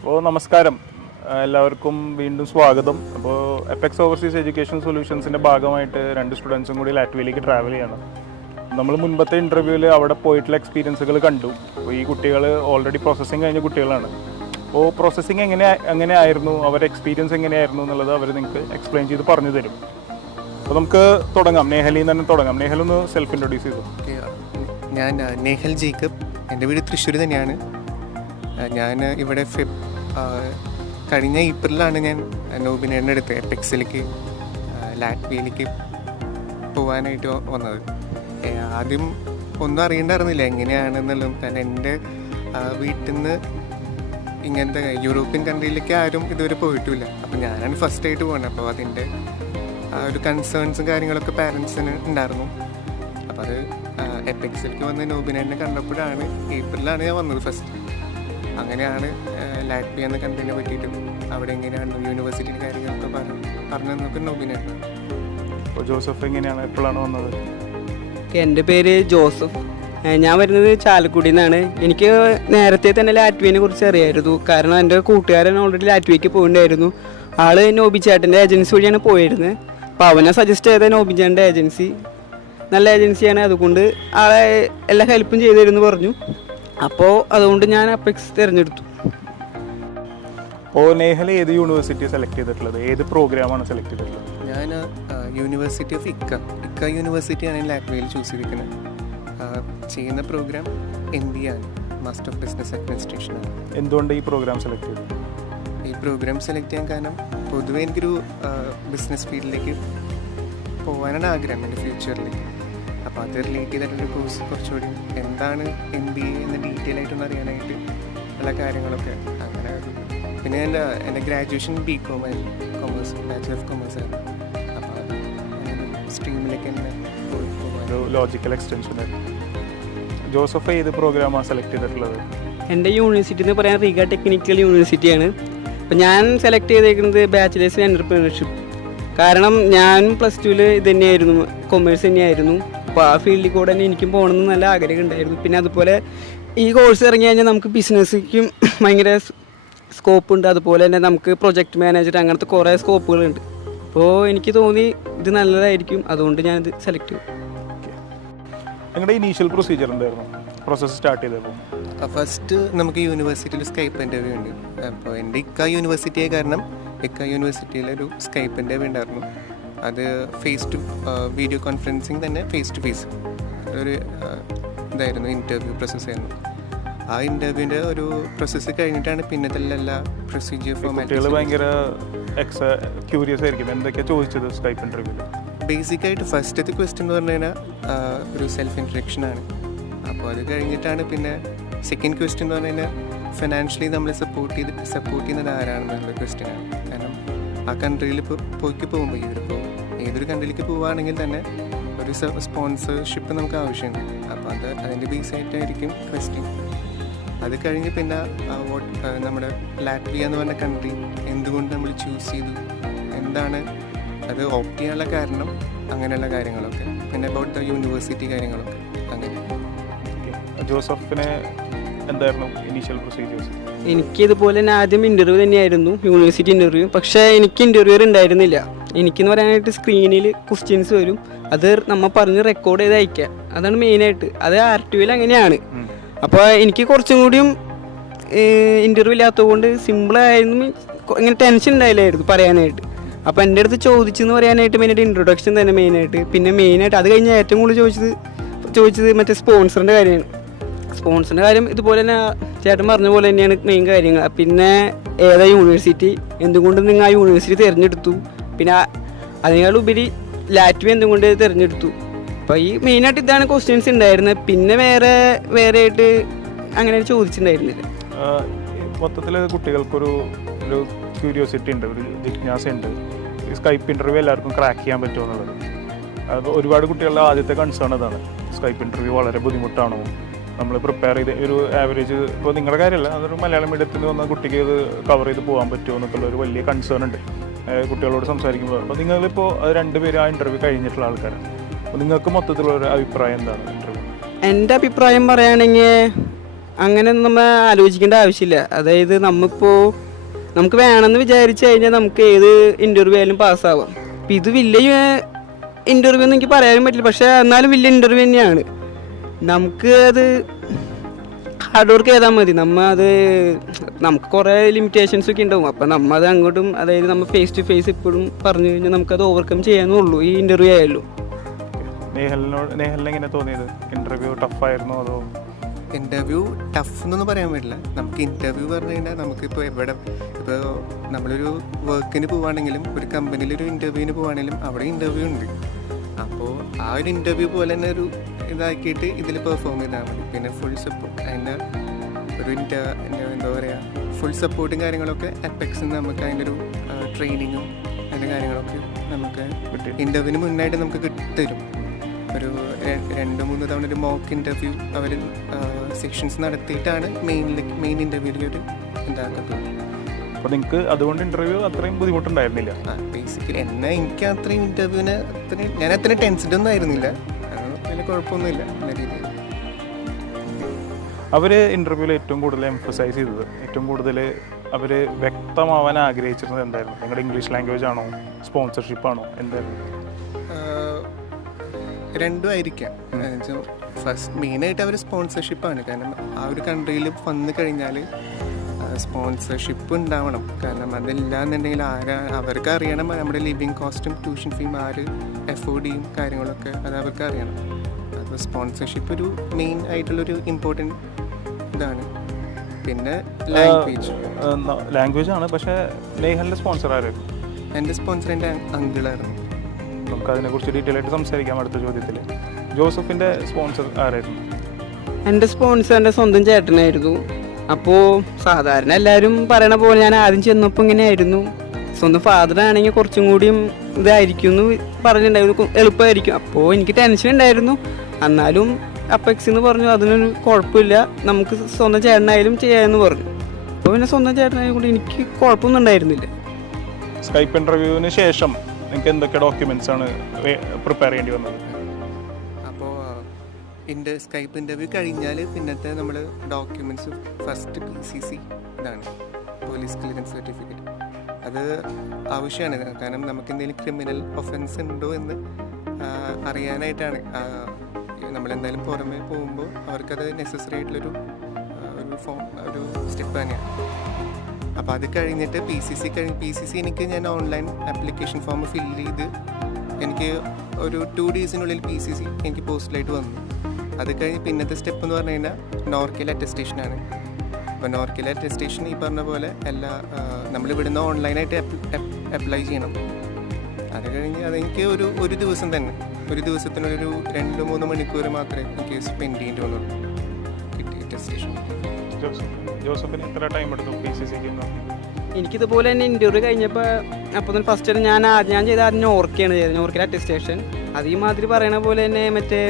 അപ്പോൾ നമസ്കാരം, എല്ലാവർക്കും വീണ്ടും സ്വാഗതം. അപ്പോൾ എഫെക്സ് ഓവർസീസ് എഡ്യൂക്കേഷൻ സൊല്യൂഷൻസിൻ്റെ ഭാഗമായിട്ട് 2 സ്റ്റുഡൻസും കൂടി ലാറ്റ്വിയയിലേക്ക് ട്രാവൽ ചെയ്യണം. നമ്മൾ മുൻപത്തെ ഇൻ്റർവ്യൂവിൽ അവിടെ പോയിട്ടുള്ള എക്സ്പീരിയൻസുകൾ കണ്ടു. അപ്പോൾ ഈ കുട്ടികൾ ഓൾറെഡി പ്രോസസ്സിങ് കഴിഞ്ഞ കുട്ടികളാണ്. അപ്പോൾ പ്രോസസ്സിങ് എങ്ങനെയായിരുന്നു, അവരുടെ എക്സ്പീരിയൻസ് എങ്ങനെയായിരുന്നു എന്നുള്ളത് അവർ നിങ്ങൾക്ക് എക്സ്പ്ലെയിൻ ചെയ്ത് പറഞ്ഞു തരും. അപ്പോൾ നമുക്ക് തുടങ്ങാം. നേഹലിൽ നിന്ന് തന്നെ തുടങ്ങാം. നേഹൽ ഒന്ന് സെൽഫ് ഇൻട്രൊഡ്യൂസ് ചെയ്തു. ഞാൻ നേഹൽ ജേക്കബ്. എൻ്റെ വീട് തൃശ്ശൂർ തന്നെയാണ്. ഞാൻ ഇവിടെ കഴിഞ്ഞ ഏപ്രിലാണ് ഞാൻ നോബിനേറിൻ്റെ അടുത്ത് എപെക്സിലേക്ക് ലാറ്റ്വിയയിലേക്ക് പോകാനായിട്ട് വന്നത്. ആദ്യം ഒന്നും അറിയണ്ടായിരുന്നില്ല എങ്ങനെയാണെന്നുള്ളതും. കാരണം എൻ്റെ വീട്ടിൽ നിന്ന് ഇങ്ങനത്തെ യൂറോപ്യൻ കൺട്രിയിലേക്ക് ആരും ഇതുവരെ പോയിട്ടില്ല. അപ്പോൾ ഞാനാണ് ഫസ്റ്റ് ആയിട്ട് പോകുന്നത്. അപ്പോൾ അതിൻ്റെ ഒരു കൺസേൺസും കാര്യങ്ങളൊക്കെ പാരൻസിന് ഉണ്ടായിരുന്നു. അപ്പോൾ അത് എപെക്സിലേക്ക് വന്ന് നോബിനേറിനെ കണ്ടപ്പോഴാണ്, ഏപ്രിലാണ് ഞാൻ വന്നത് ഫസ്റ്റ്. അങ്ങനെയാണ് ലാറ്റ്വിയ എന്ന കൺട്രീനെ പറ്റിയിട്ടും അവിടെ എങ്ങനെയാണ് യൂണിവേഴ്സിറ്റിയുടെ കാര്യങ്ങളൊക്കെ പറഞ്ഞു തന്നൊക്കെ നോബിനായിരുന്നു. അപ്പോൾ ജോസഫ് എങ്ങനെയാണ്, എപ്പോഴാണ് വന്നത്? എൻ്റെ പേര് ജോസഫ്. ഞാൻ വരുന്നത് ചാലക്കുടിയിൽ നിന്നാണ്. എനിക്ക് നേരത്തെ തന്നെ ലാറ്റ്വിയനെ കുറിച്ച് അറിയായിരുന്നു. കാരണം എൻ്റെ കൂട്ടുകാരൻ ഓൾറെഡി ലാറ്റ്വിയക്ക് പോയിട്ടുണ്ടായിരുന്നു. ആള് നോബി ചേട്ടൻ്റെ ഏജൻസി വഴിയാണ് പോയിരുന്നത്. അപ്പോൾ അവനെ സജസ്റ്റ് ചെയ്ത നോബി ചേട്ടൻ്റെ ഏജൻസി നല്ല ഏജൻസിയാണ്, അതുകൊണ്ട് ആളെ എല്ലാ ഹെൽപ്പും ചെയ്തു തരുമെന്ന് പറഞ്ഞു. അപ്പോൾ അതുകൊണ്ട് ഞാൻ അപെക്സ് തിരഞ്ഞെടുത്തു. അപ്പോൾ നേഹൽ ഏത് യൂണിവേഴ്സിറ്റി സെലക്ട് ചെയ്തിട്ടുള്ളത്, ഏത് പ്രോഗ്രാമാണ് സെലക്ട് ചെയ്തിട്ടുള്ളത്? ഞാൻ യൂണിവേഴ്സിറ്റി ഓഫ് ഇക്ക യൂണിവേഴ്സിറ്റിയാണ് ഞാൻ ലാറ്റ്വിയയിൽ ചൂസ് ചെയ്തിരിക്കുന്നത്. ചെയ്യുന്ന പ്രോഗ്രാം MBA ആണ്, മാസ്റ്റർ ഓഫ് ബിസിനസ് അഡ്മിനിസ്ട്രേഷൻ ആണ്. എന്തുകൊണ്ട് ഈ പ്രോഗ്രാം സെലക്ട് ചെയ്തത്? ഈ പ്രോഗ്രാം സെലക്ട് ചെയ്യാൻ കാരണം പൊതുവേ എനിക്കൊരു ബിസിനസ് ഫീൽഡിലേക്ക് പോകാനാണ് ആഗ്രഹം എൻ്റെ ഫ്യൂച്ചറിലേക്ക്. അപ്പോൾ അത് റിലേറ്റ് ചെയ്തിട്ടൊരു കോഴ്സ് കുറച്ചുകൂടി എന്താണ് MBA എന്ന ഡീറ്റെയിൽ ആയിട്ടൊന്ന് അറിയാനായിട്ട് ഉള്ള കാര്യങ്ങളൊക്കെ അങ്ങനെ. പിന്നെ എൻ്റെ ഗ്രാജുവേഷൻ BCom ആയിരുന്നു, കൊമേഴ്സ്, ബാച്ചുലർ ഓഫ് കൊമേഴ്സ് ആയിരുന്നു. അപ്പോൾ അത് സ്ട്രീമിലേക്ക് തന്നെ ഒരു ലോജിക്കൽ എക്സ്റ്റൻഷൻ ആയിരുന്നു. ജോസഫ് ഏത് പ്രോഗ്രാമാണ് സെലക്ട് ചെയ്തിട്ടുള്ളത്? എൻ്റെ യൂണിവേഴ്സിറ്റി എന്ന് പറയാൻ റീഗ ടെക്നിക്കൽ യൂണിവേഴ്സിറ്റിയാണ്. അപ്പോൾ ഞാൻ സെലക്ട് ചെയ്തേക്കുന്നത് ബാച്ചിലേഴ്സ് ഇൻ എൻ്റർപ്രണർഷിപ്പ്. കാരണം ഞാൻ +2 ഇത് തന്നെയായിരുന്നു, കൊമേഴ്സ് തന്നെയായിരുന്നു. അപ്പോൾ ആ ഫീൽഡിൽ കൂടെ തന്നെ എനിക്കും പോകണമെന്ന് നല്ല ആഗ്രഹം ഉണ്ടായിരുന്നു. പിന്നെ അതുപോലെ ഈ കോഴ്സ് ഇറങ്ങി കഴിഞ്ഞാൽ നമുക്ക് ബിസിനസ്സിക്കും ഭയങ്കര സ്കോപ്പ് ഉണ്ട്. അതുപോലെ തന്നെ നമുക്ക് പ്രൊജക്റ്റ് മാനേജർ അങ്ങനത്തെ കുറേ സ്കോപ്പുകളുണ്ട്. അപ്പോൾ എനിക്ക് തോന്നി ഇത് നല്ലതായിരിക്കും, അതുകൊണ്ട് ഞാനിത് സെലക്ട് ചെയ്തു. നിങ്ങളുടെ ഇനീഷ്യൽ പ്രൊസീജിയർ എന്തായിരുന്നു പ്രോസസ്സ് സ്റ്റാർട്ട് ചെയ്തപ്പോൾ? ഫസ്റ്റ് നമുക്ക് യൂണിവേഴ്സിറ്റിയിൽ സ്കൈപ്പ് ഇൻ്റർവ്യൂ ഉണ്ട്. അപ്പോൾ എൻ്റെ ഇക്ക യൂണിവേഴ്സിറ്റിയെ കാരണം ഇക്ക യൂണിവേഴ്സിറ്റിയിലൊരു സ്കൈപ്പ് ഇൻ്റർവ്യൂ ഉണ്ടായിരുന്നു. അത് വീഡിയോ കോൺഫറൻസിങ് തന്നെ ഫേസ് ടു ഫേസ് ഒരു ഇതായിരുന്നു, ഇൻ്റർവ്യൂ പ്രോസസ്സായിരുന്നു. ആ ഇൻ്റർവ്യൂവിൻ്റെ ഒരു പ്രോസസ്സ് കഴിഞ്ഞിട്ടാണ് പിന്നത്തെ എല്ലാ പ്രൊസീജിയർ ഫോർമാലിറ്റീസ്. ഭയങ്കര ക്യൂരിയസ് ആയിരിക്കും എന്തൊക്കെയാണ് ചോദിച്ചത് സ്കൈപ്പ് ഇൻ്റർവ്യൂവിൽ? ബേസിക്കായിട്ട് ഫസ്റ്റത്തെ ക്വസ്റ്റ്യൻ എന്ന് പറഞ്ഞു കഴിഞ്ഞാൽ ഒരു സെൽഫ് ഇൻട്രഡക്ഷനാണ്. അപ്പോൾ അത് കഴിഞ്ഞിട്ടാണ് പിന്നെ സെക്കൻഡ് ക്വസ്റ്റ്യൻ എന്ന് പറഞ്ഞു കഴിഞ്ഞാൽ ഫിനാൻഷ്യലി നമ്മളെ സപ്പോർട്ട് ചെയ്യുന്നത് ആരാണെന്നുള്ള ക്വസ്റ്റ്യനാണ്. കാരണം ആ കൺട്രിയിൽ പോകുമ്പോൾ യൂറോപ്പ് ഏതൊരു കൺട്രിയിലേക്ക് പോവുകയാണെങ്കിൽ തന്നെ ഒരു സ്പോൺസർഷിപ്പ് നമുക്ക് ആവശ്യമുണ്ട്. അപ്പോൾ അതിൻ്റെ ബേസായിട്ടായിരിക്കും ക്വസ്റ്റ്യൻ. അത് കഴിഞ്ഞ് പിന്നെ നമ്മുടെ ലാറ്റ്വിയ എന്ന് പറഞ്ഞ കൺട്രി എന്തുകൊണ്ട് നമ്മൾ ചൂസ് ചെയ്തു, എന്താണ് അത് ഓപ്റ്റ് ചെയ്യാനുള്ള കാരണം, അങ്ങനെയുള്ള കാര്യങ്ങളൊക്കെ. പിന്നെ അബൌട്ട് ദ യൂണിവേഴ്സിറ്റി കാര്യങ്ങളൊക്കെ അങ്ങനെ. ജോസഫിന് എന്തായിരുന്നു ഇനീഷ്യൽ പ്രൊസീജിയേഴ്സ്? എനിക്കിതുപോലെ തന്നെ ആദ്യം ഇൻ്റർവ്യൂ തന്നെയായിരുന്നു, യൂണിവേഴ്സിറ്റി ഇൻ്റർവ്യൂ. പക്ഷേ എനിക്ക് ഇൻ്റർവ്യൂ ഉണ്ടായിരുന്നില്ല. എനിക്കെന്ന് പറയാനായിട്ട് സ്ക്രീനിൽ ക്വസ്റ്റ്യൻസ് വരും, അത് നമ്മൾ പറഞ്ഞ് റെക്കോർഡ് ചെയ്ത് അയക്കുക. അതാണ് മെയിനായിട്ട്. അത് RTOയിൽ അങ്ങനെയാണ്. അപ്പോൾ എനിക്ക് കുറച്ചും കൂടിയും ഇൻ്റർവ്യൂ ഇല്ലാത്തതുകൊണ്ട് സിമ്പിളായിരുന്നു, ഇങ്ങനെ ടെൻഷൻ ഉണ്ടായില്ലായിരുന്നു പറയാനായിട്ട്. അപ്പോൾ എൻ്റെ അടുത്ത് ചോദിച്ചെന്ന് പറയാനായിട്ട് മെയിനായിട്ട് ഇൻട്രൊഡക്ഷൻ തന്നെ മെയിനായിട്ട്. പിന്നെ മെയിനായിട്ട് അത് കഴിഞ്ഞാൽ ഏറ്റവും കൂടുതൽ ചോദിച്ചത് മറ്റേ സ്പോൺസറിൻ്റെ കാര്യമാണ്. സ്പോൺസറിൻ്റെ കാര്യം ഇതുപോലെ തന്നെ ചേട്ടൻ പറഞ്ഞ പോലെ തന്നെയാണ് മെയിൻ കാര്യങ്ങൾ. പിന്നെ ഏതാ യൂണിവേഴ്സിറ്റി, എന്തുകൊണ്ട് നിങ്ങൾ ആ യൂണിവേഴ്സിറ്റി തിരഞ്ഞെടുത്തു, പിന്നെ അതിനേക്കാളുപരി ലാറ്റ്വിയ എന്തുകൊണ്ട് തിരഞ്ഞെടുത്തു. അപ്പോൾ ഈ മെയിനായിട്ട് ഇതാണ് ക്വസ്റ്റ്യൻസ് ഉണ്ടായിരുന്നത്. പിന്നെ വേറെ ആയിട്ട് അങ്ങനെ ചോദിച്ചിട്ടുണ്ടായിരുന്നില്ല. മൊത്തത്തിൽ കുട്ടികൾക്കൊരു ക്യൂരിയോസിറ്റി ഉണ്ട്, ഒരു ജിജ്ഞാസ ഉണ്ട്. ഈ സ്കൈപ്പ് ഇൻ്റർവ്യൂ എല്ലാവർക്കും ക്രാക്ക് ചെയ്യാൻ പറ്റുമോ എന്നുള്ളത്. അത് ഒരുപാട് കുട്ടികളുടെ ആദ്യത്തെ കൺസേൺ അതാണ്. സ്കൈപ്പ് ഇൻ്റർവ്യൂ വളരെ ബുദ്ധിമുട്ടാണോ, നമ്മൾ പ്രിപ്പയർ ചെയ്ത് ഒരു ആവറേജ്, ഇപ്പോൾ നിങ്ങളുടെ കാര്യമല്ല, അതൊരു മലയാളം മീഡിയത്തിൽ വന്ന കുട്ടിക്ക് ഇത് കവർ ചെയ്ത് പോകാൻ പറ്റുമോ എന്നൊക്കെയുള്ള ഒരു വലിയ കൺസേൺ ഉണ്ട് കുട്ടികളോട് സംസാരിക്കുമ്പോൾ. അപ്പോൾ നിങ്ങളിപ്പോൾ 2 പേര് ആ ഇൻ്റർവ്യൂ കഴിഞ്ഞിട്ടുള്ള ആൾക്കാരാണ്. അപ്പോൾ നിങ്ങൾക്ക് മൊത്തത്തിലുള്ളൊരു അഭിപ്രായം എന്താണ് ഇൻ്റർവ്യൂ? എൻ്റെ അഭിപ്രായം പറയുകയാണെങ്കിൽ അങ്ങനെ നമ്മൾ ആലോചിക്കേണ്ട ആവശ്യമില്ല. അതായത് നമുക്ക് വേണമെന്ന് വിചാരിച്ചു കഴിഞ്ഞാൽ നമുക്ക് ഏത് ഇൻ്റർവ്യൂ ആയാലും പാസ്സാവാം. അപ്പം ഇത് വലിയ ഇൻ്റർവ്യൂ എന്ന് എനിക്ക് പറയാനും പറ്റില്ല, പക്ഷേ എന്നാലും വലിയ ഇൻ്റർവ്യൂ തന്നെയാണ്. നമുക്ക് അത് ഹാർഡ് വർക്ക് ചെയ്താൽ മതി. നമുക്ക് കുറേ ലിമിറ്റേഷൻസ് ഒക്കെ ഉണ്ടാവും. അപ്പം അത് അങ്ങോട്ടും, അതായത് നമ്മൾ ഫേസ് ടു ഫേസ് ഇപ്പോഴും പറഞ്ഞു കഴിഞ്ഞാൽ നമുക്കത് ഓവർകം ചെയ്യാനുള്ളൂ ഈ ഇൻ്റർവ്യൂ ആയാലും. നേഹലിന് എങ്ങനെ തോന്നിയത്? ഇൻ്റർവ്യൂ ടഫായിരുന്നോ അതോ? ഇൻ്റർവ്യൂ ടഫ് എന്നൊന്നും പറയാൻ പറ്റില്ല. നമുക്ക് ഇൻ്റർവ്യൂ പറഞ്ഞു കഴിഞ്ഞാൽ നമുക്കിപ്പോൾ ഇപ്പോൾ നമ്മളൊരു വർക്കിന് പോവുകയാണെങ്കിലും ഒരു കമ്പനിയിലൊരു ഇൻ്റർവ്യൂവിന് പോവുകയാണെങ്കിലും അവിടെ ഇൻ്റർവ്യൂ ഉണ്ട്. അപ്പോൾ ആ ഒരു ഇൻ്റർവ്യൂ പോലെ തന്നെ ഒരു ഇതാക്കിയിട്ട് ഇതിൽ പെർഫോം ചെയ്താൽ മതി. പിന്നെ ഫുൾ സപ്പോർട്ട്, അതിൻ്റെ ഒരു എന്താ പറയുക, ഫുൾ സപ്പോർട്ടും കാര്യങ്ങളൊക്കെ എപ്പെക്സിൽ നിന്ന് നമുക്ക് അതിൻ്റെ ഒരു ട്രെയിനിങ്ങും അതിൻ്റെ കാര്യങ്ങളൊക്കെ നമുക്ക് ഇൻ്റർവ്യൂവിന് മുന്നായിട്ട് നമുക്ക് തരും. ഒരു 2-3 തവണ ഒരു മോക്ക് ഇൻ്റർവ്യൂ അവർ സെക്ഷൻസ് നടത്തിയിട്ടാണ് മെയിൻ ഇൻ്റർവ്യൂവിലൊരു ഇതാക്കുന്നത്. അപ്പോൾ നിങ്ങൾക്ക് അതുകൊണ്ട് ഇൻ്റർവ്യൂ അത്രയും ബുദ്ധിമുട്ടുണ്ടായിരുന്നില്ല? ബേസിക്കലി എനിക്ക് അത്രയും ഇൻ്റർവ്യൂവിന് ഞാൻ അത്രയും ടെൻസ്ഡ് ഒന്നും ആയിരുന്നില്ല. അതിന് കുഴപ്പമൊന്നുമില്ല നല്ല രീതിയിൽ. അവർ ഇൻ്റർവ്യൂവിൽ ഏറ്റവും കൂടുതൽ എംഫസൈസ് ചെയ്തത്, ഏറ്റവും കൂടുതൽ അവർ വ്യക്തമാവാൻ ആഗ്രഹിച്ചിരുന്നത് എന്തായിരുന്നു? നിങ്ങളുടെ ഇംഗ്ലീഷ് ലാംഗ്വേജ് ആണോ, സ്പോൺസർഷിപ്പാണോ, എന്തായിരുന്നു? രണ്ടും ആയിരിക്കാം. ഫസ്റ്റ് മെയിനായിട്ട് അവർ സ്പോൺസർഷിപ്പാണ്. കാരണം ആ ഒരു കൺട്രിയിൽ വന്നു കഴിഞ്ഞാൽ സ്പോൺസർഷിപ്പ് ഉണ്ടാവണം. കാരണം അതില്ലാന്നുണ്ടെങ്കിൽ അവർക്ക് അറിയണം നമ്മുടെ ലിവിങ് കോസ്റ്റും ട്യൂഷൻ ഫീം എഫോർഡ് ചെയ്യും കാര്യങ്ങളൊക്കെ അത് അവർക്ക് അറിയണം. അപ്പോൾ സ്പോൺസർഷിപ്പ് ഒരു മെയിൻ ആയിട്ടുള്ളൊരു ഇമ്പോർട്ടൻറ്റ് ഇതാണ്. പിന്നെ ലാംഗ്വേജ് ആണ്. പക്ഷേ നേഹലിൻ്റെ സ്പോൺസർ ആരായിരുന്നു? എൻ്റെ സ്പോൺസർ എൻ്റെ അങ്കിളായിരുന്നു. നമുക്ക് അതിനെക്കുറിച്ച് ഡീറ്റെയിൽ ആയിട്ട് സംസാരിക്കാം അടുത്ത ചോദ്യത്തിൽ. ജോസഫിൻ്റെ സ്പോൺസർ ആരായിരുന്നു? എൻ്റെ സ്പോൺസർ എൻ്റെ സ്വന്തം ചേട്ടനായിരുന്നു. അപ്പോൾ സാധാരണ എല്ലാവരും പറയണ പോലെ ഞാൻ ആദ്യം ചെന്നപ്പോൾ ഇങ്ങനെയായിരുന്നു. സ്വന്തം ഫാദറാണെങ്കിൽ കുറച്ചും കൂടിയും ഇതായിരിക്കും എന്ന് പറഞ്ഞിട്ടുണ്ടായിരുന്നു, എളുപ്പമായിരിക്കും. അപ്പോൾ എനിക്ക് ടെൻഷൻ ഉണ്ടായിരുന്നു. എന്നാലും അപ്പെക്സ് എന്ന് പറഞ്ഞു അതിനൊരു കുഴപ്പമില്ല, നമുക്ക് സ്വന്തം ചേട്ടനായാലും ചെയ്യാമെന്ന് പറഞ്ഞു. അപ്പോൾ പിന്നെ സ്വന്തം ചേട്ടനായത് കൊണ്ട് എനിക്ക് കുഴപ്പമൊന്നും ഉണ്ടായിരുന്നില്ല. സ്കൈപ്പ് ഇൻ്റർവ്യൂവിന് ശേഷം നിങ്ങൾക്ക് എന്തൊക്കെ ഡോക്യുമെൻറ്റ്സ് ആണ് പ്രിപ്പയർ ചെയ്യേണ്ടി വന്നത്? അപ്പോൾ സ്കൈപ്പ് ഇൻ്റർവ്യൂ കഴിഞ്ഞാൽ പിന്നത്തെ നമ്മൾ ഡോക്യുമെൻറ്റ്സ് ഫസ്റ്റ് PCC ഇതാണ്, പോലീസ് ക്ലിയറൻസ് സർട്ടിഫിക്കറ്റ്. അത് ആവശ്യമാണ്. കാരണം നമുക്ക് എന്തെങ്കിലും ക്രിമിനൽ ഒഫൻസ് ഉണ്ടോ എന്ന് അറിയാനായിട്ടാണ്. നമ്മളെന്തായാലും പുറമെ പോകുമ്പോൾ അവർക്കത് നെസസറി ആയിട്ടുള്ളൊരു ഒരു സ്റ്റെപ്പ് തന്നെയാണ്. അപ്പോൾ അത് കഴിഞ്ഞിട്ട് PCC എനിക്ക് ഞാൻ ഓൺലൈൻ ആപ്ലിക്കേഷൻ ഫോം ഫില്ല് ചെയ്ത് എനിക്ക് ഒരു 2 ഡേയ്സിനുള്ളിൽ PCC എനിക്ക് പോസ്റ്റിലായിട്ട് വന്നു. അത് കഴിഞ്ഞ് പിന്നത്തെ സ്റ്റെപ്പ് എന്ന് പറഞ്ഞു കഴിഞ്ഞാൽ നോർക്കയിൽ അറ്റസ്റ്റേഷനാണ്. അപ്പോൾ നോർക്കയിൽ അറ്റസ്റ്റേഷൻ ഈ പറഞ്ഞ പോലെ നമ്മളിവിടുന്ന് ഓൺലൈനായിട്ട് അപ്ലൈ ചെയ്യണം. അത് കഴിഞ്ഞ് അതെനിക്ക് ഒരു ദിവസം തന്നെ, ഒരു ദിവസത്തിനൊരു 2-3 മണിക്കൂർ മാത്രമേ എനിക്ക് സ്പെൻഡ് ചെയ്യേണ്ടി വന്നുള്ളൂ കിട്ടി അറ്റസ്റ്റേഷൻ. ജോസഫിന് എത്ര ടൈം എടുത്തു PCCക്ക്? എനിക്കിതുപോലെ തന്നെ ഇൻ്റർവ്യൂ കഴിഞ്ഞപ്പോൾ അപ്പോൾ തന്നെ ഫസ്റ്റ് ഞാൻ ചെയ്ത ആദ്യം നോർക്കയാണ് ചെയ്തത്, നോർക്കയിൽ അറ്റസ്റ്റേഷൻ. അതേമാതിരി പറയണ പോലെ തന്നെ മറ്റേ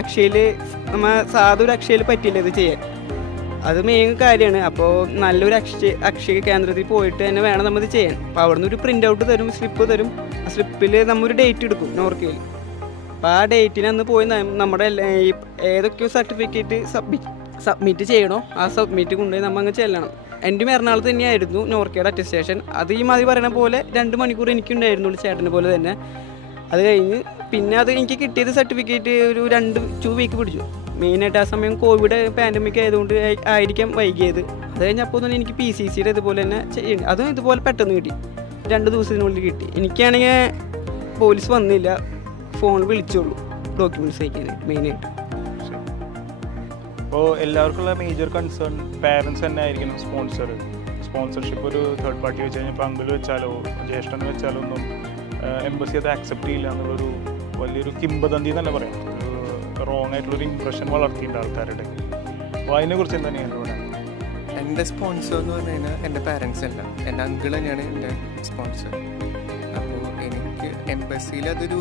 അക്ഷയയിൽ നമ്മൾ സാധാ ഒരു അക്ഷയയിൽ പറ്റില്ല ഇത് ചെയ്യാൻ. അത് മെയിൻ കാര്യമാണ്. അപ്പോൾ നല്ലൊരു അക്ഷയ കേന്ദ്രത്തിൽ പോയിട്ട് തന്നെ വേണം നമ്മൾ ഇത് ചെയ്യാൻ. അപ്പോൾ അവിടുന്ന് ഒരു പ്രിൻ്റ് ഔട്ട് തരും, സ്ലിപ്പ് തരും. ആ സ്ലിപ്പിൽ നമ്മൊരു ഡേറ്റ് എടുക്കും നോർക്കയിൽ. അപ്പോൾ ആ ഡേറ്റിന് അന്ന് പോയി നമ്മുടെ ഏതൊക്കെയോ സർട്ടിഫിക്കറ്റ് സബ്മിറ്റ് ചെയ്യണോ ആ സബ്മിറ്റ് കൊണ്ടുപോയി നമ്മൾ അങ്ങ് ചെല്ലണം. എൻ്റെ എറണാകുളത്ത് തന്നെയായിരുന്നു നോർക്കയുടെ അറ്റസ്റ്റേഷൻ. അത് ഈ മാതിരി പറയുന്ന പോലെ 2 മണിക്കൂർ എനിക്കുണ്ടായിരുന്നുള്ളൂ, ചേട്ടനെ പോലെ തന്നെ. അത് കഴിഞ്ഞ് പിന്നെ അത് എനിക്ക് കിട്ടിയത് സർട്ടിഫിക്കറ്റ് ഒരു 2 വീക്ക് പിടിച്ചു. മെയിനായിട്ട് ആ സമയം കോവിഡ് പാൻഡമിക് ആയതുകൊണ്ട് ആയിരിക്കാം വൈകിയത്. അത് കഴിഞ്ഞപ്പോൾ തന്നെ എനിക്ക് PCCയുടെ ഇതുപോലെ തന്നെ ചെയ്യണം. അതും ഇതുപോലെ പെട്ടെന്ന് കിട്ടി, 2 ദിവസത്തിനുള്ളിൽ കിട്ടി. എനിക്കാണെങ്കിൽ പോലീസ് വന്നില്ല, ഫോൺ വിളിച്ചോളൂ ഡോക്യുമെൻറ്റ്സ് അയക്കാനായിട്ട് മെയിനായിട്ട്. അപ്പോൾ എല്ലാവർക്കുള്ള മേജർ കൺസേൺ പാരൻസ് തന്നെ ആയിരിക്കണം സ്പോൺസർഷിപ്പ് ഒരു തേർഡ് പാർട്ടി വെച്ച് കഴിഞ്ഞാൽ ഇപ്പോൾ അങ്കിൾ വെച്ചാലോ ജ്യേഷ്ഠൻ വെച്ചാലോ ഒന്നും എംബസി അത് ആക്സെപ്റ്റ് ചെയ്യില്ല എന്നുള്ളൊരു വലിയൊരു കിംബദന്തി തന്നെ പറയാം. ഒരു റോങ് ആയിട്ടുള്ളൊരു ഇംപ്രഷൻ വളർത്തിയിട്ടുണ്ട് ആൾക്കാരുടെ. അപ്പോൾ അതിനെക്കുറിച്ച് എന്താണ് ഇവിടെ? എൻ്റെ സ്പോൺസർ എന്ന് പറഞ്ഞു കഴിഞ്ഞാൽ എൻ്റെ പാരൻസ് അല്ല, എൻ്റെ അങ്കിൾ തന്നെയാണ് എൻ്റെ സ്പോൺസർ. അപ്പോൾ എനിക്ക് എംബസിയിൽ അതൊരു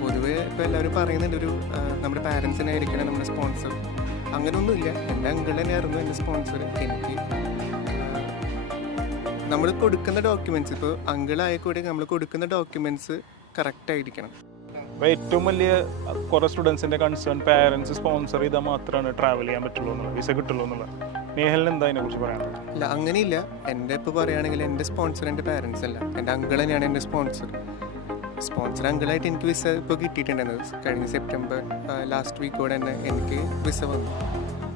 പൊതുവെ ഇപ്പോൾ എല്ലാവരും പറയുന്നുണ്ട് നമ്മുടെ പാരൻസിനായിരിക്കണം നമ്മുടെ സ്പോൺസർ. അങ്ങനെയൊന്നുമില്ല, എൻ്റെ അങ്കിൾ തന്നെയായിരുന്നു എൻ്റെ സ്പോൺസർ. എനിക്ക് നമ്മൾ കൊടുക്കുന്ന ഡോക്യുമെൻറ്റ്സ്, ഇപ്പോൾ അങ്കിളായ കൂടി നമ്മൾ കൊടുക്കുന്ന ഡോക്യുമെൻറ്റ്സ് കറക്റ്റായിരിക്കണം. അപ്പോൾ ഏറ്റവും വലിയ കുറേ സ്റ്റുഡൻസിൻ്റെ കൺസേൺ പാരൻസ് സ്പോൺസർ ചെയ്താൽ മാത്രമാണ് ട്രാവൽ ചെയ്യാൻ പറ്റുള്ളൂ എന്നുള്ളത്, വിസ കിട്ടുള്ളൂ എന്നുള്ളത്. നേഹലിന് എന്താ അതിനെക്കുറിച്ച് പറയാനുള്ളത്? ഇല്ല, അങ്ങനെയില്ല. എൻ്റെ ഇപ്പോൾ പറയുകയാണെങ്കിൽ എൻ്റെ സ്പോൺസർ എൻ്റെ പാരൻസ് അല്ല, എൻ്റെ അങ്കിൾ തന്നെയാണ് എൻ്റെ സ്പോൺസർ. അങ്കിളായിട്ട് എനിക്ക് വിസ ഇപ്പോൾ കിട്ടിയിട്ടുണ്ടായിരുന്നു. കഴിഞ്ഞ സെപ്റ്റംബർ ലാസ്റ്റ് വീക്കോടെ തന്നെ എനിക്ക് വിസ വന്നു.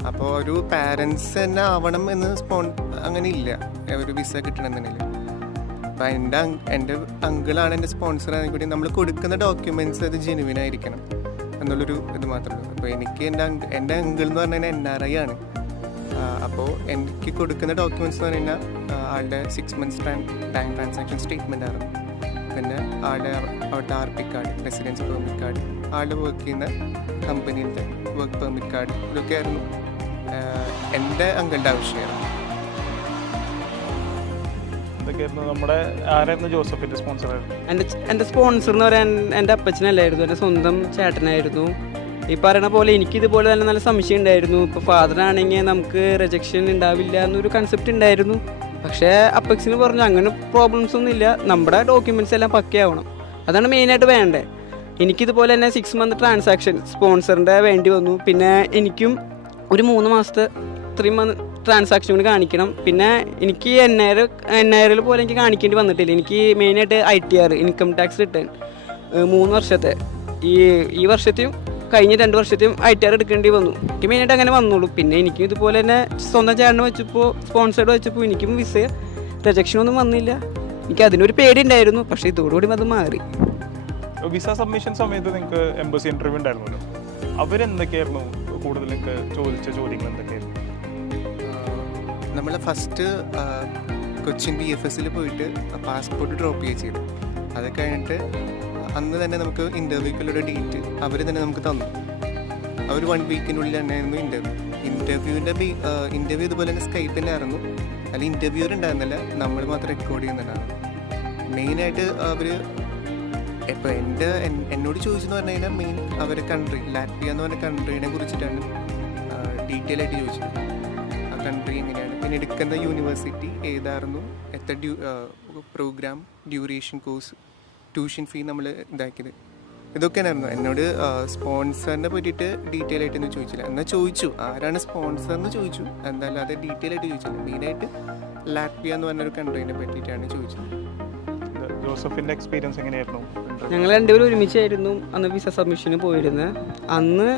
അപ്പോൾ ഒരു പാരൻസ് തന്നെ ആവണം എന്ന് അങ്ങനെ ഇല്ല ഒരു വിസ കിട്ടണമെന്നുണ്ടെങ്കിൽ. അപ്പോൾ എൻ്റെ അങ്കിളാണ് എൻ്റെ സ്പോൺസർ ആണെങ്കിൽ കൂടി നമ്മൾ കൊടുക്കുന്ന ഡോക്യുമെൻറ്റ്സ് അത് ജെനുവിൻ ആയിരിക്കണം എന്നുള്ളൊരു ഇത് മാത്രമേ ഉള്ളൂ. അപ്പോൾ എനിക്ക് എൻ്റെ അങ്കിൾ എന്ന് പറഞ്ഞു കഴിഞ്ഞാൽ NRI ആണ്. അപ്പോൾ എനിക്ക് കൊടുക്കുന്ന ഡോക്യുമെൻറ്റ്സ് എന്ന് പറഞ്ഞു കഴിഞ്ഞാൽ ആളുടെ 6 months ബാങ്ക് ട്രാൻസാക്ഷൻ സ്റ്റേറ്റ്മെൻ്റ് ആയിരുന്നു, പിന്നെ ആളുടെ അവിടുത്തെ RP card, residence permit card, ആളുടെ വർക്ക് ചെയ്യുന്ന കമ്പനീൻ്റെ വർക്ക് പെർമിറ്റ് കാർഡ്, ഇതൊക്കെ ആയിരുന്നു എൻ്റെ അങ്കിളുടെ ആവശ്യമായിരുന്നു. ഇതൊക്കെയായിരുന്നു നമ്മുടെ ആരായിരുന്നു ജോസഫിൻ്റെ സ്പോൺസർ? എൻ്റെ സ്പോൺസർ എന്ന് പറയാൻ എൻ്റെ അപ്പച്ചനല്ലായിരുന്നു, എൻ്റെ സ്വന്തം ചേട്ടനായിരുന്നു. ഈ പറയുന്ന പോലെ എനിക്കിതുപോലെ തന്നെ നല്ല സംശയം ഉണ്ടായിരുന്നു. ഇപ്പോൾ ഫാദറാണെങ്കിൽ നമുക്ക് റിജക്ഷൻ ഉണ്ടാവില്ല എന്നൊരു കൺസെപ്റ്റ് ഉണ്ടായിരുന്നു. പക്ഷേ അപ്പക്സിന് പറഞ്ഞു അങ്ങനെ പ്രോബ്ലംസ് ഒന്നും ഇല്ല, നമ്മുടെ ഡോക്യുമെൻറ്റ്സ് എല്ലാം പക്കയാവണം, അതാണ് മെയിനായിട്ട് വേണ്ടത്. എനിക്കിതുപോലെ തന്നെ 6 month ട്രാൻസാക്ഷൻ സ്പോൺസറിൻ്റെ വേണ്ടി വന്നു. പിന്നെ എനിക്കും ഒരു 3 മാസത്തെ 3 month ട്രാൻസാക്ഷൻ കൂടി കാണിക്കണം. പിന്നെ എനിക്ക് NIR പോലെ എനിക്ക് കാണിക്കേണ്ടി വന്നിട്ടില്ല. എനിക്ക് മെയിനായിട്ട് ITR ഇൻകം ടാക്സ് റിട്ടേൺ 3 വർഷത്തെ ഈ വർഷത്തെയും കഴിഞ്ഞ 2 വർഷത്തെയും ITR എടുക്കേണ്ടി വന്നു. എനിക്ക് മെയിനായിട്ട് അങ്ങനെ വന്നുള്ളൂ. പിന്നെ എനിക്കും ഇതുപോലെ തന്നെ സ്വന്തം ചേട്ടനെ വെച്ചപ്പോൾ സ്പോൺസേർഡ് വെച്ചപ്പോൾ എനിക്കും വിസ റിജക്ഷനൊന്നും വന്നില്ല. എനിക്ക് അതിനൊരു പേടി ഉണ്ടായിരുന്നു, പക്ഷേ ഇതോടുകൂടി അത് മാറി. വിസ സബ്മിഷൻ സമയത്ത് നിങ്ങൾക്ക് എംബസി ഇൻ്റർവ്യൂ ഉണ്ടായിരുന്നല്ലോ, അവരെന്തൊക്കെയായിരുന്നു കൂടുതൽ നിങ്ങൾക്ക് ചോദിച്ച ചോദ്യങ്ങൾ എന്തൊക്കെയായിരുന്നു? നമ്മൾ ഫസ്റ്റ് കൊച്ചിൻ BFS പോയിട്ട് പാസ്പോർട്ട് ഡ്രോപ്പ് ചെയ്തു. അത് കഴിഞ്ഞിട്ട് അന്ന് തന്നെ നമുക്ക് ഇൻ്റർവ്യൂക്കുള്ളൊരു ഡേറ്റ് അവർ തന്നെ നമുക്ക് തന്നു. അവർ 1 weekനുള്ളിൽ തന്നെയായിരുന്നു ഇൻ്റർവ്യൂ ഇതുപോലെ തന്നെ സ്കൈപ്പിൻ്റെ ആയിരുന്നു. അതിൽ ഇൻ്റർവ്യൂർ ഉണ്ടായിരുന്നില്ല, നമ്മൾ മാത്രം റെക്കോർഡ് ചെയ്യുന്നതാണ്. മെയിനായിട്ട് അവർ ഇപ്പോൾ എന്നോട് ചോദിച്ചെന്ന് പറഞ്ഞു കഴിഞ്ഞാൽ മെയിൻ അവർ കൺട്രി ലാറ്റ്വിയ എന്ന് പറഞ്ഞ കൺട്രീനെ കുറിച്ചിട്ടാണ് ഡീറ്റെയിൽ ആയിട്ട് ചോദിച്ചത്. ആ കൺട്രി എങ്ങനെയാണ്, പിന്നെ എടുക്കുന്ന യൂണിവേഴ്സിറ്റി ഏതായിരുന്നു, എത്ര programme, duration, course, tuition fee നമ്മൾ ഇതാക്കിയത്, ഇതൊക്കെയായിരുന്നു. എന്നോട് സ്പോൺസറിനെ പറ്റിയിട്ട് ഡീറ്റെയിൽ ആയിട്ടൊന്നും ചോദിച്ചില്ല. എന്നാൽ ചോദിച്ചു ആരാണ് സ്പോൺസർ എന്ന് ചോദിച്ചു, എന്നല്ലാതെ ഡീറ്റെയിൽ ആയിട്ട് ചോദിച്ചില്ല. മെയിനായിട്ട് ലാറ്റ്വിയ എന്ന് പറഞ്ഞൊരു കൺട്രീനെ പറ്റിയിട്ടാണ് ചോദിച്ചത്. ജോസഫിൻ്റെ എക്സ്പീരിയൻസ് എങ്ങനെയായിരുന്നു? ഞങ്ങൾ രണ്ടുപേരും ഒരുമിച്ചായിരുന്നു അന്ന് വിസ സബ്മിഷന് പോയിരുന്നത്. അന്ന്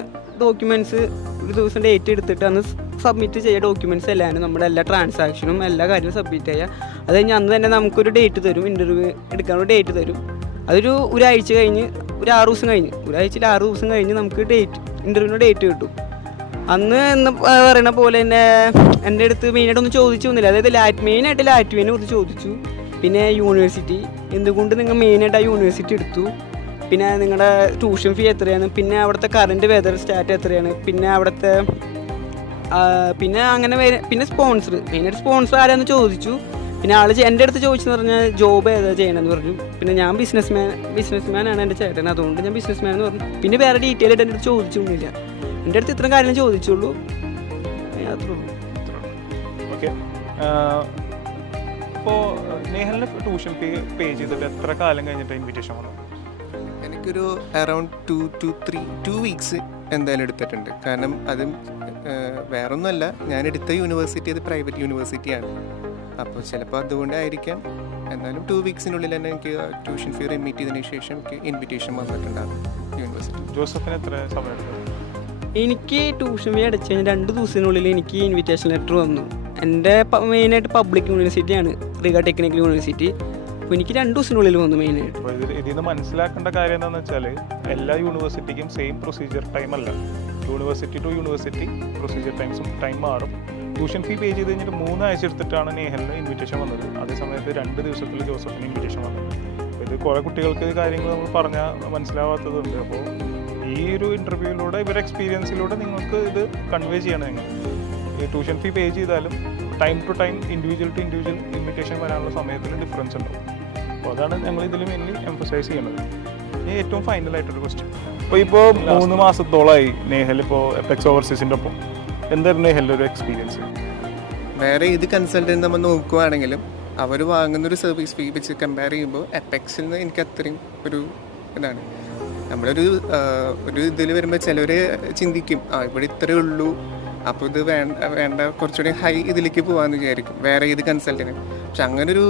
ഡോക്യുമെൻറ്റ്സ് ഒരു ദിവസം ഡേറ്റ് എടുത്തിട്ട് അന്ന് സബ്മിറ്റ് ചെയ്യുക. ഡോക്യുമെൻറ്റ്സ് എല്ലാം നമ്മുടെ എല്ലാ ട്രാൻസാക്ഷനും എല്ലാ കാര്യവും സബ്മിറ്റ് ചെയ്യുക. അത് കഴിഞ്ഞ് അന്ന് തന്നെ നമുക്കൊരു ഡേറ്റ് തരും, ഇൻ്റർവ്യൂ എടുക്കാനുള്ള ഡേറ്റ് തരും. അതൊരു ഒരാഴ്ച കഴിഞ്ഞ്, ഒരു 6 ദിവസം കഴിഞ്ഞ്, ഒരാഴ്ചയിൽ 6 ദിവസം കഴിഞ്ഞ് നമുക്ക് ഇൻ്റർവ്യൂവിന് ഡേറ്റ് കിട്ടും. അന്ന് എന്ന് പറയുന്ന പോലെ തന്നെ എൻ്റെ അടുത്ത് മെയിനായിട്ടൊന്നും ചോദിച്ചൊന്നുമില്ല. അതായത് മെയിനായിട്ട് ലാറ്റ്വിയനെ കുറിച്ച് ചോദിച്ചു. പിന്നെ യൂണിവേഴ്സിറ്റി, എന്തുകൊണ്ട് നിങ്ങൾ മെയിനായിട്ട് ആ യൂണിവേഴ്സിറ്റി എടുത്തു, പിന്നെ നിങ്ങളുടെ ട്യൂഷൻ ഫീ എത്രയാണ്, പിന്നെ അവിടുത്തെ കറണ്ട് വെതർ സ്റ്റാറ്റ് എത്രയാണ്, പിന്നെ അവിടുത്തെ പിന്നെ അങ്ങനെ പിന്നെ സ്പോൺസർ, മെയിനായിട്ട് സ്പോൺസർ ആരാന്ന് ചോദിച്ചു. പിന്നെ എൻ്റെ അടുത്ത് ചോദിച്ചെന്ന് പറഞ്ഞാൽ ജോബ് ഏതാ ചെയ്യണമെന്ന് പറഞ്ഞു. പിന്നെ ഞാൻ ബിസിനസ്മാനാണ് എൻ്റെ ചേട്ടൻ, അതുകൊണ്ട് ഞാൻ ബിസിനസ്മാൻ എന്ന് പറഞ്ഞു. പിന്നെ വേറെ ഡീറ്റെയിൽ ആയിട്ട് എൻ്റെ അടുത്ത് ചോദിച്ചൊന്നുമില്ല. എൻ്റെ അടുത്ത് ഇത്രയും കാര്യം ചോദിച്ചുള്ളൂ, അത്രേ ഉള്ളൂ. ഓക്കെ. അപ്പോൾ നേഹലിന് ട്യൂഷൻ ഫീ പേ ചെയ്തിട്ട് എത്ര കാലം കഴിഞ്ഞിട്ട് ഇൻവിറ്റേഷൻ വന്നു? എനിക്കൊരു അറൗണ്ട് 2 to 3 weeks എന്തായാലും എടുത്തിട്ടുണ്ട്. കാരണം അത് വേറൊന്നുമല്ല, ഞാൻ എടുത്ത യൂണിവേഴ്സിറ്റി അത് പ്രൈവറ്റ് യൂണിവേഴ്സിറ്റിയാണ്. അപ്പോൾ ചിലപ്പോൾ അതുകൊണ്ടായിരിക്കാം. എന്നാലും 2 weeksനുള്ളിൽ തന്നെ എനിക്ക് ട്യൂഷൻ ഫീ റിമീറ്റ് ചെയ്തതിന് ശേഷം എനിക്ക് ഇൻവിറ്റേഷൻ വന്നിട്ടുണ്ടാകും യൂണിവേഴ്സിറ്റി. ജോസഫിന് എത്ര സമയം എടുത്തു? എനിക്ക് ട്യൂഷൻ ഫീ അടച്ചു കഴിഞ്ഞാൽ 2 ദിവസത്തിനുള്ളിൽ എനിക്ക് ഇൻവിറ്റേഷൻ ലെറ്റർ വന്നു. എൻ്റെ മെയിനായിട്ട് പബ്ലിക് യൂണിവേഴ്സിറ്റിയാണ്, റിഗ ടെക്നിക്കൽ യൂണിവേഴ്സിറ്റി. അപ്പോൾ എനിക്ക് 2 ദിവസത്തിനുള്ളിൽ വന്നു മെയിനായിട്ട്. അപ്പോൾ ഇതിൽ നിന്ന് മനസ്സിലാക്കേണ്ട കാര്യം എന്താണെന്ന് വെച്ചാൽ എല്ലാ യൂണിവേഴ്സിറ്റിക്കും സെയിം പ്രൊസീജിയർ ടൈം അല്ല. University to university procedure time മാറും. ട്യൂഷൻ ഫീ പേ ചെയ്ത് കഴിഞ്ഞിട്ട് 3 ആഴ്ച എടുത്തിട്ടാണ് നേഹലിന് ഇൻവിറ്റേഷൻ വന്നത്. അതേ സമയത്ത് 2 ദിവസത്തിൽ ജോസഫിന് ഇൻവിറ്റേഷൻ വന്നത്. അപ്പോൾ ഇത് കുറേ കുട്ടികൾക്ക് കാര്യങ്ങൾ നമ്മൾ പറഞ്ഞാൽ മനസ്സിലാവാത്തതുണ്ട്. അപ്പോൾ ഈ ഒരു ഇൻ്റർവ്യൂവിലൂടെ ഇവരുടെ എക്സ്പീരിയൻസിലൂടെ നിങ്ങൾക്ക് ഇത് കൺവേ ചെയ്യണം. നിങ്ങൾ ഈ ട്യൂഷൻ ഫീ പേ ചെയ്താലും time to time individual to individual invitation വരാനുള്ള സമയത്തിന് ഡിഫറൻസ് ഉണ്ടാവും. അപ്പോൾ അതാണ് ഞങ്ങൾ ഇതിൽ മെയിൻലി എംഫസൈസ് ചെയ്യുന്നത്. ഇനി ഏറ്റവും ഫൈനലായിട്ടൊരു ക്വസ്റ്റ്യൻ, ഇപ്പോൾ 3 മാസത്തോളമായി നേഹൽ ഇപ്പോൾ എപെക്സ് ഓവർസീസിൻ്റെ ഒപ്പം. എന്തായിരുന്നു നേഹലിൻ്റെ ഒരു എക്സ്പീരിയൻസ്? വേറെ ഏത് കൺസൾട്ടൻറ്റ് നമ്മൾ നോക്കുകയാണെങ്കിലും അവർ വാങ്ങുന്നൊരു സർവീസ് ഫീ വെച്ച് കമ്പയർ ചെയ്യുമ്പോൾ എപെക്സിൽ നിന്ന് എനിക്ക് അത്രയും ഒരു ഇതാണ്. നമ്മളൊരു ഒരു ഇതിൽ വരുമ്പോൾ ചിലർ ചിന്തിക്കും ഇവിടെ ഇത്രയേ ഉള്ളൂ, അപ്പോൾ ഇത് വേണ്ട കുറച്ചുകൂടി ഹൈ ഇതിലേക്ക് പോകാമെന്ന് വിചാരിക്കും വേറെ ഏത് കൺസൾട്ടിന്. പക്ഷെ അങ്ങനൊരു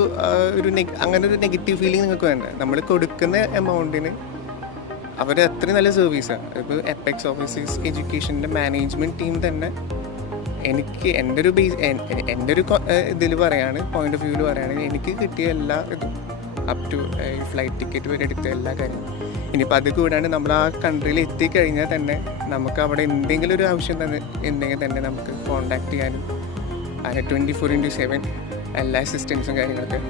അങ്ങനൊരു നെഗറ്റീവ് ഫീലിംഗ് നിങ്ങൾക്ക് വേണ്ട. നമ്മൾ കൊടുക്കുന്ന എമൗണ്ടിന് അവർ അത്രയും നല്ല സർവീസാണ്. ഇപ്പോൾ എപ്പെക്സ് ഓഫീസേഴ്സ് എഡ്യൂക്കേഷൻ്റെ മാനേജ്മെൻറ്റ് ടീം തന്നെ എനിക്ക് എൻ്റെ ഒരു ഇതിൽ പറയാണ്, പോയിന്റ് ഓഫ് വ്യൂവിൽ പറയുകയാണെങ്കിൽ എനിക്ക് കിട്ടിയ എല്ലാ ഇതും അപ് ടു ഫ്ലൈറ്റ് ടിക്കറ്റ് വരെ എടുത്ത എല്ലാ കാര്യവും. ഇനിയിപ്പോൾ അത് കൂടാണ്ട് നമ്മൾ ആ കൺട്രിയിൽ എത്തിക്കഴിഞ്ഞാൽ തന്നെ നമുക്ക് അവിടെ എന്തെങ്കിലും ഒരു ആവശ്യം ഉണ്ടെങ്കിൽ തന്നെ നമുക്ക് കോൺടാക്ട് ചെയ്യാനും 24/7 എല്ലാ അസിസ്റ്റൻസും കാര്യങ്ങളൊക്കെ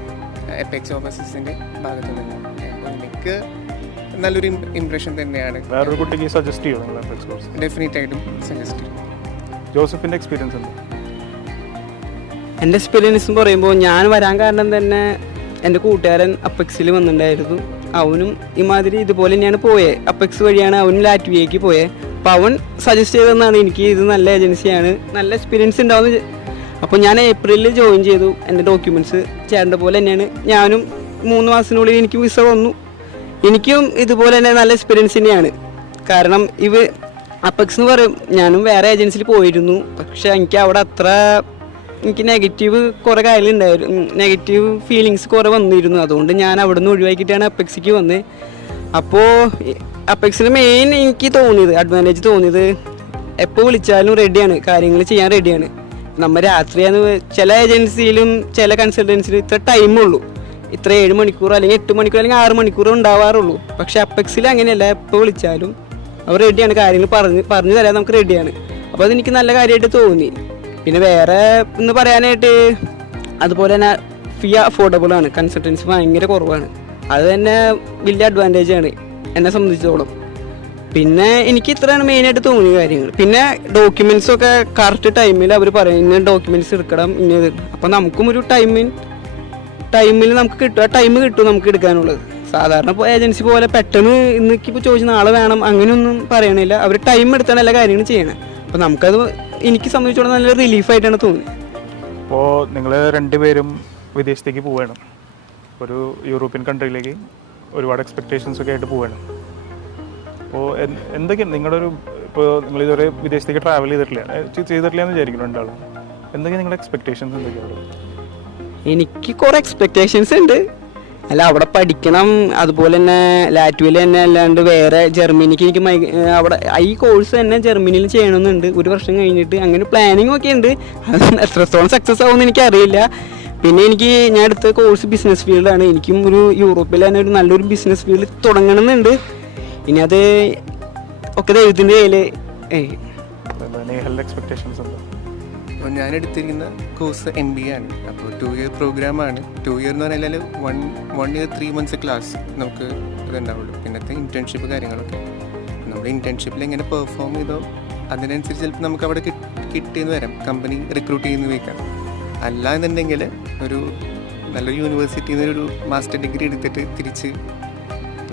എപ്പെക്സ് ഓഫീസേഴ്സിൻ്റെ ഭാഗത്തു നിന്ന്. അപ്പോൾ എനിക്ക് നല്ലൊരു ഇംപ്രഷൻ തന്നെയാണ്. വേറൊരു കുട്ടിക്ക് സജസ്റ്റ് ചെയ്യുമോ? ഡെഫിനറ്റ് ആയിട്ടും സജസ്റ്റ് ചെയ്യും. ജോസഫിൻ്റെ എക്സ്പീരിയൻസ് എന്താ? എൻ്റെ എക്സ്പീരിയൻസ് പറയുമ്പോൾ ഞാൻ വരാൻ കാരണം തന്നെ എൻ്റെ കൂട്ടുകാരൻ അപ്പെക്സിൽ വന്നിട്ടുണ്ടായിരുന്നു. അവനും ഇമാതിരി ഇതുപോലെ തന്നെയാണ് പോയത്. അപ്പെക്സ് വഴിയാണ് അവനും ലാറ്റ്വിയയ്ക്ക് പോയത്. അപ്പോൾ അവൻ സജസ്റ്റ് ചെയ്തതെന്നാണ് എനിക്ക് ഇത് നല്ല ഏജൻസിയാണ്, നല്ല എക്സ്പീരിയൻസ് ഉണ്ടാവുമെന്ന്. അപ്പോൾ ഞാൻ ഏപ്രിലിൽ ജോയിൻ ചെയ്തു. എൻ്റെ ഡോക്യുമെൻറ്റ്സ് ചേട്ടൻ്റെ പോലെ തന്നെയാണ്. ഞാനും 3 മാസത്തിനുള്ളിൽ എനിക്ക് വിസ വന്നു. എനിക്കും ഇതുപോലെ തന്നെ നല്ല എക്സ്പീരിയൻസ് തന്നെയാണ്. കാരണം അപ്പെക്സ് എന്ന് പറയും, ഞാനും വേറെ ഏജൻസിയിൽ പോയിരുന്നു. പക്ഷേ എനിക്ക് അവിടെ എനിക്ക് നെഗറ്റീവ് കുറേ കാര്യങ്ങളുണ്ടായിരുന്നു, നെഗറ്റീവ് ഫീലിങ്സ് കുറേ വന്നിരുന്നു. അതുകൊണ്ട് ഞാൻ അവിടെ നിന്ന് ഒഴിവാക്കിയിട്ടാണ് അപ്പെക്സിക്ക് വന്നത്. അപ്പോൾ അപ്പെക്സിൽ മെയിൻ എനിക്ക് അഡ്വാൻറ്റേജ് തോന്നിയത് എപ്പോൾ വിളിച്ചാലും റെഡിയാണ്, കാര്യങ്ങൾ ചെയ്യാൻ റെഡിയാണ്. നമ്മൾ രാത്രിയാന്ന് ചില ഏജൻസിയിലും ചില കൺസൾട്ടൻസിലും ഇത്ര ടൈമുള്ളൂ, ഇത്ര 7 മണിക്കൂർ അല്ലെങ്കിൽ 8 മണിക്കൂർ അല്ലെങ്കിൽ 6 മണിക്കൂർ ഉണ്ടാവാറുള്ളൂ. പക്ഷേ അപ്പെക്സിൽ അങ്ങനെയല്ല, എപ്പോൾ വിളിച്ചാലും അവർ റെഡിയാണ്, കാര്യങ്ങൾ പറഞ്ഞു തരാൻ നമുക്ക് റെഡിയാണ്. അപ്പോൾ അതെനിക്ക് നല്ല കാര്യമായിട്ട് തോന്നി. പിന്നെ വേറെ എന്ന് പറയാനായിട്ട് അതുപോലെ തന്നെ ഫീ അഫോർഡബിൾ ആണ്, കൺസൾട്ടൻസി ഭയങ്കര കുറവാണ്. അത് തന്നെ വലിയ അഡ്വാൻറ്റേജ് ആണ് എന്നെ സംബന്ധിച്ചിടത്തോളം. പിന്നെ എനിക്ക് ഇത്രയാണ് മെയിനായിട്ട് തോന്നിയ കാര്യങ്ങൾ. പിന്നെ ഡോക്യുമെൻറ്റ്സൊക്കെ കറക്റ്റ് ടൈമിൽ അവർ പറയും ഇന്ന ഡോക്യുമെൻറ്റ്സ് എടുക്കണം ഇന്നത്. അപ്പോൾ നമുക്കും ഒരു ടൈമിൽ നമുക്ക് കിട്ടും, ആ ടൈം കിട്ടും നമുക്ക് എടുക്കാനുള്ളത്. സാധാരണ ഇപ്പോൾ ഏജൻസി പോലെ പെട്ടെന്ന് ഇന്നിപ്പോൾ ചോദിച്ച് നാളെ വേണം അങ്ങനെയൊന്നും പറയണില്ല. അവർ ടൈം എടുത്താണ് എല്ലാ കാര്യങ്ങളും ചെയ്യണം. അപ്പോൾ നമുക്കത് എനിക്ക് സംബന്ധിച്ചോളം നല്ല റിലീഫായിട്ടാണ് തോന്നിയത്. അപ്പോൾ നിങ്ങൾ 2 പേരും വിദേശത്തേക്ക് പോവുകയാണ്, ഒരു യൂറോപ്യൻ കൺട്രിയിലേക്ക് ഒരുപാട് എക്സ്പെക്റ്റേഷൻസ് ഒക്കെ ആയിട്ട് പോവുകയാണ്. അപ്പോൾ എന്തൊക്കെയാണ് നിങ്ങളുടെ ഇപ്പോൾ നിങ്ങൾ ഇതുവരെ വിദേശത്തേക്ക് ട്രാവൽ ചെയ്തിട്ടില്ല എന്ന് വിചാരിക്കുന്നു 2 ആളും. എന്തൊക്കെയാണ് നിങ്ങളുടെ എക്സ്പെക്റ്റേഷൻസ് എന്തൊക്കെയാണ്? എനിക്ക് കുറേ എക്സ്പെക്റ്റേഷൻസ് ഉണ്ട്. അല്ല അവിടെ പഠിക്കണം, അതുപോലെ തന്നെ ലാറ്റ്വിയയിൽ തന്നെ അല്ലാണ്ട് വേറെ ജർമ്മനിക്ക് എനിക്ക് അവിടെ ഈ കോഴ്സ് തന്നെ ജർമ്മനിയിൽ ചെയ്യണമെന്നുണ്ട് 1 വർഷം കഴിഞ്ഞിട്ട്. അങ്ങനെ പ്ലാനിങ് ഒക്കെ ഉണ്ട്. അത് എത്രത്തോളം സക്സസ് ആവുമെന്ന് എനിക്കറിയില്ല. പിന്നെ ഞാൻ എടുത്ത കോഴ്സ് ബിസിനസ് ഫീൽഡാണ്. എനിക്കും ഒരു യൂറോപ്പിൽ തന്നെ ഒരു നല്ലൊരു ബിസിനസ് ഫീൽഡ് തുടങ്ങണമെന്നുണ്ട്. ഇനി അത് ഒക്കെ ദൈവത്തിൻ്റെ കയ്യിൽ. എക്സ്പെക്ടേഷൻസ് എന്താ? അപ്പോൾ ഞാൻ എടുത്തിരിക്കുന്ന കോഴ്സ് MBA ആണ്. അപ്പോൾ 2 ഇയർ പ്രോഗ്രാമാണ്. 2 ഇയർ എന്ന് പറഞ്ഞാൽ 1 ഇയർ 3 months ക്ലാസ് നമുക്ക് ഇതുണ്ടാവുള്ളൂ. പിന്നത്തെ ഇൻറ്റേൺഷിപ്പ് കാര്യങ്ങളൊക്കെ നമ്മൾ ഇൻറ്റേൺഷിപ്പിൽ എങ്ങനെ പെർഫോം ചെയ്തോ അതിനനുസരിച്ച് ചിലപ്പോൾ നമുക്ക് അവിടെ കിട്ടിയെന്ന് വരാം, കമ്പനി റിക്രൂട്ട് ചെയ്യുന്ന വയ്ക്കാം. അല്ല എന്നുണ്ടെങ്കിൽ ഒരു നല്ലൊരു യൂണിവേഴ്സിറ്റിയിൽ നിന്നൊരു മാസ്റ്റർ ഡിഗ്രി എടുത്തിട്ട് തിരിച്ച്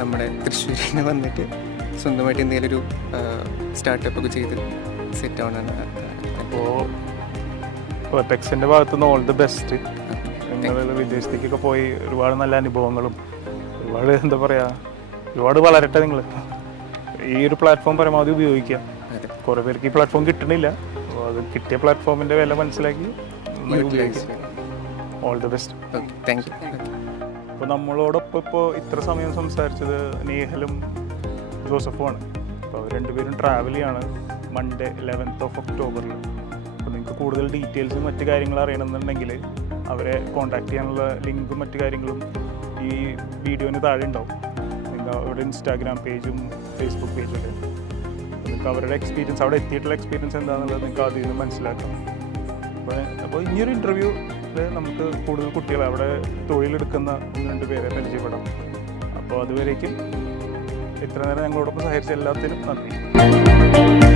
നമ്മുടെ തൃശ്ശൂരിൽ വന്നിട്ട് സ്വന്തമായിട്ട് എന്തെങ്കിലും ഒരു സ്റ്റാർട്ടപ്പൊക്കെ ചെയ്ത് സെറ്റ് ആവണമെന്ന്. അപ്പോൾ എപ്പെക്സിൻ്റെ ഭാഗത്തുനിന്ന് ഓൾ ദി ബെസ്റ്റ്. നിങ്ങൾ വിദേശത്തേക്കൊക്കെ പോയി ഒരുപാട് നല്ല അനുഭവങ്ങളും ഒരുപാട് എന്താ പറയുക ഒരുപാട് വളരട്ടെ. നിങ്ങൾ ഈ ഒരു പ്ലാറ്റ്ഫോം പരമാവധി ഉപയോഗിക്കുക. കുറേ പേർക്ക് ഈ പ്ലാറ്റ്ഫോം കിട്ടണില്ല, അപ്പോൾ അത് കിട്ടിയ പ്ലാറ്റ്ഫോമിൻ്റെ വില മനസ്സിലാക്കി ഉപയോഗിക്കുക. All the best. Thank you. അപ്പോൾ നമ്മളോടൊപ്പം ഇപ്പോൾ ഇത്ര സമയം സംസാരിച്ചത് നേഹലും ജോസഫുമാണ്. അപ്പോൾ അവർ 2 പേരും ട്രാവൽ ചെയ്യാണ് Monday 11th of October. അപ്പോൾ നിങ്ങൾക്ക് കൂടുതൽ ഡീറ്റെയിൽസും മറ്റു കാര്യങ്ങളും അറിയണമെന്നുണ്ടെങ്കിൽ അവരെ കോൺടാക്ട് ചെയ്യാനുള്ള ലിങ്കും മറ്റു കാര്യങ്ങളും ഈ വീഡിയോന് താഴെ ഉണ്ടാവും. നിങ്ങൾക്ക് അവരുടെ ഇൻസ്റ്റാഗ്രാം പേജും ഫേസ്ബുക്ക് പേജും ഒക്കെ. നിങ്ങൾക്ക് അവരുടെ എക്സ്പീരിയൻസ്, അവിടെ എത്തിയിട്ടുള്ള എക്സ്പീരിയൻസ് എന്താണെന്നുള്ളത് നിങ്ങൾക്ക് അതിൽ നിന്ന് മനസ്സിലാക്കാം. അപ്പോൾ ഇനിയൊരു ഇൻ്റർവ്യൂ നമുക്ക് കൂടുതൽ കുട്ടികളെ അവിടെ തൊഴിലെടുക്കുന്ന 1-2 പേരെ പരിചയപ്പെടാം. അപ്പോൾ അതുവരേക്കും ഇത്ര നേരം ഞങ്ങളോടൊപ്പം സഹകരിച്ച എല്ലാത്തിനും നന്ദി.